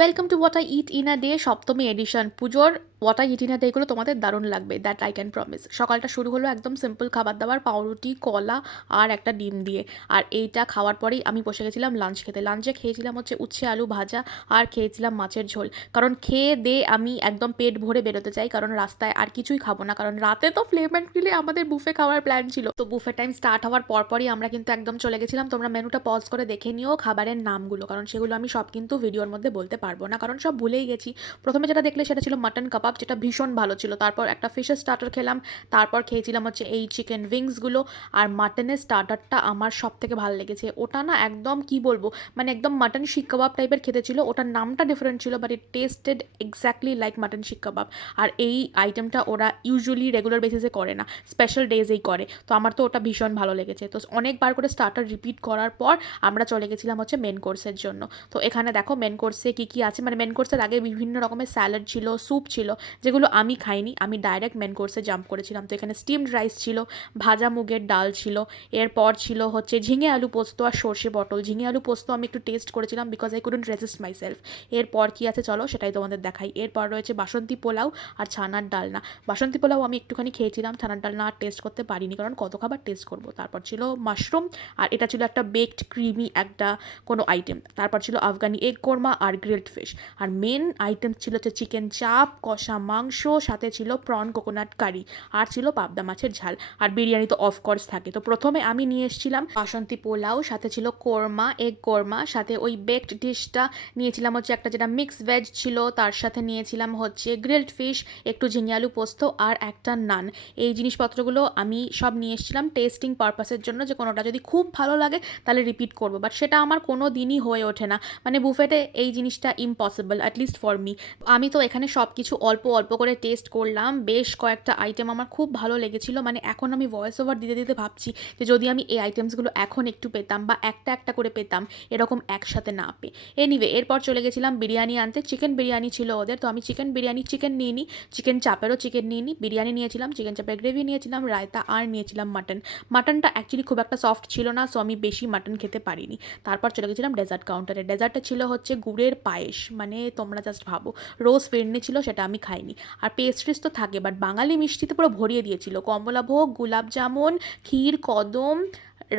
Welcome to what I eat in a day Saptami edition. পুজোর what I eat in a ডেগুলো তোমাদের দারুণ লাগবে, দ্যাট আই ক্যান প্রমিস। সকালটা শুরু হলো একদম সিম্পল খাবার দাবার, পাউরুটি, কলা আর একটা ডিম দিয়ে। আর এইটা খাওয়ার পরেই আমি বসে গেছিলাম লাঞ্চ খেতে। লাঞ্চে খেয়েছিলাম হচ্ছে উচ্ছে আলু ভাজা আর খেয়েছিলাম মাছের ঝোল। কারণ খেয়ে দে আমি একদম পেট ভরে বেরোতে চাই, কারণ রাস্তায় আর কিছুই খাবো না। কারণ রাতে তো ফ্লেম অ্যান্ড গ্রিলে আমাদের বুফে খাওয়ার প্ল্যান ছিল। তো বুফে টাইম স্টার্ট হওয়ার পরপরই আমরা কিন্তু একদম চলে গেছিলাম। তোমরা মেনুটা পজ করে দেখে নিও খাবারের নামগুলো, কারণ সেগুলো আমি সব কিন্তু ভিডিওর মধ্যে বলতে পারবো না, কারণ সব ভুলেই গেছি। প্রথমে যেটা দেখলে সেটা ছিল মাটন কাবাব, যেটা ভীষণ ভালো ছিল। তারপর একটা ফিশের স্টার্টার খেলাম। তারপর খেয়েছিলাম হচ্ছে এই চিকেন উইংসগুলো। আর মাটনের স্টার্টারটা আমার সব থেকে ভালো লেগেছে। ওটা না একদম কি বলবো, মানে একদম মাটন শিক কাবাব টাইপের খেতে ছিল। ওটার নামটা ডিফারেন্ট ছিল, but it tasted exactly like mutton seekh kebab. আর এই আইটেমটা ওরা ইউজুয়ালি রেগুলার বেসিসে করে না, স্পেশাল ডেজেই করে। তো আমার তো ওটা ভীষণ ভালো লেগেছে। তো অনেকবার করে স্টার্টার রিপিট করার পর আমরা চলে গেছিলাম হচ্ছে মেন কোর্সের জন্য। তো এখানে দেখো মেন কোর্সে কী কী আছে, মানে মেন কোর্সের আগে বিভিন্ন রকমের স্যালাড ছিল, স্যুপ ছিল, যেগুলো আমি খাইনি। আমি ডাইরেক্ট মেন কোর্সে জাম্প করেছিলাম। তো এখানে স্টিমড রাইস ছিল, ভাজা মুগের ডাল ছিল, এরপর ছিল হচ্ছে ঝিঙে আলু পোস্ত আর সর্ষে পটল। ঝিঙে আলু পোস্ত আমি একটু টেস্ট করেছিলাম because I couldn't resist my self. এরপর কী আছে চলো সেটাই তোমাদের দেখাই। এরপর রয়েছে বাসন্তী পোলাও আর ছানার ডালনা। বাসন্তী পোলাও আমি একটুখানি খেয়েছিলাম, ছানার ডালনা আর টেস্ট করতে পারিনি, কারণ কত খাবার টেস্ট করবো। তারপর ছিল মাশরুম, আর এটা ছিল একটা বেকড ক্রিমি একটা কোনো আইটেম। তারপর ছিল আফগানি এগ কোরমা আর গ্রিলড ফিশ। আর মেন আইটেম ছিল হচ্ছে চিকেন চাপ, কষা মাংস, সাথে ছিল প্রন কোকোনাট কারি, আর ছিল পাবদা মাছের ঝাল। আর বিরিয়ানি তো অফকোর্স থাকে। তো প্রথমে আমি নিয়ে এসেছিলাম বাসন্তী পোলাও, সাথে ছিল কোরমা, এগ কোরমা, সাথে ওই বেকড ডিশটা নিয়েছিলাম হচ্ছে একটা যেটা মিক্স ভেজ ছিল, তার সাথে নিয়েছিলাম হচ্ছে গ্রিলড ফিশ, একটু ঝিঙে আলু পোস্ত আর একটা নান। এই জিনিসপত্রগুলো আমি সব নিয়ে এসেছিলাম টেস্টিং পারপাসের জন্য, যে কোনোটা যদি খুব ভালো লাগে তাহলে রিপিট করবো। বাট সেটা আমার কোনো দিনই হয়ে ওঠে না, মানে বুফেতে এই জিনিসটা ইম্পসিবল, অ্যাটলিস্ট ফর মি। আমি তো এখানে সব কিছু অল্প অল্প করে টেস্ট করলাম। বেশ কয়েকটা আইটেম আমার খুব ভালো লেগেছিল। মানে এখন আমি ভয়েস ওভার দিতে দিতে ভাবছি যে যদি আমি এই আইটেমসগুলো এখন একটু পেতাম, বা একটা একটা করে পেতাম, এরকম একসাথে না পেয়ে। এনিওয়ে এরপর চলে গেছিলাম বিরিয়ানি আনতে। চিকেন বিরিয়ানি ছিল ওদের, তো আমি চিকেন বিরিয়ানি চিকেন নিয়ে নিই, চিকেন চাপেরও চিকেন নিয়ে নিই। বিরিয়ানি নিয়েছিলাম, চিকেন চাপের গ্রেভি নিয়েছিলাম, রায়তা, আর নিয়েছিলাম মাটন। মাটনটা অ্যাকচুয়ালি খুব একটা সফট ছিল না, সো আমি বেশি মাটন খেতে পারিনি। তারপর চলে গেছিলাম ডেজার্ট কাউন্টারে। ডেজার্টটা ছিল হচ্ছে গুড়ের পায়েস, মানে তোমরা জাস্ট ভাবো। রোজ ফিরনি ছিল, সেটা আমি খাইনি। আর পেস্ট্রিজ তো থাকে, বাট বাঙালি মিষ্টিতে পুরো ভরিয়ে দিয়েছিল। কমলাভোগ, গোলাপ জামুন, ক্ষীর কদম,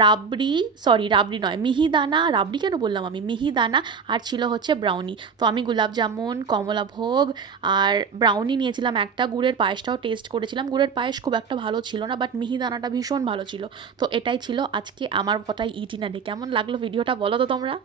রাবড়ি, সরি রাবড়ি নয়, মিহিদানা, রাবড়ি কেন বললাম আমি, মিহিদানা, আর ছিল হচ্ছে ব্রাউনি। তো আমি গোলাপ জামুন, কমলাভোগ আর ব্রাউনি নিয়েছিলাম একটা। গুড়ের পায়েসটাও টেস্ট করেছিলাম। গুড়ের পায়েস খুব একটা ভালো ছিল না, বাট মিহিদানাটা ভীষণ ভালো ছিল। তো এটাই ছিল আজকে আমার ওটাই ইট ইন আ ডে। কেমন লাগলো ভিডিওটা বলো তো তোমরা।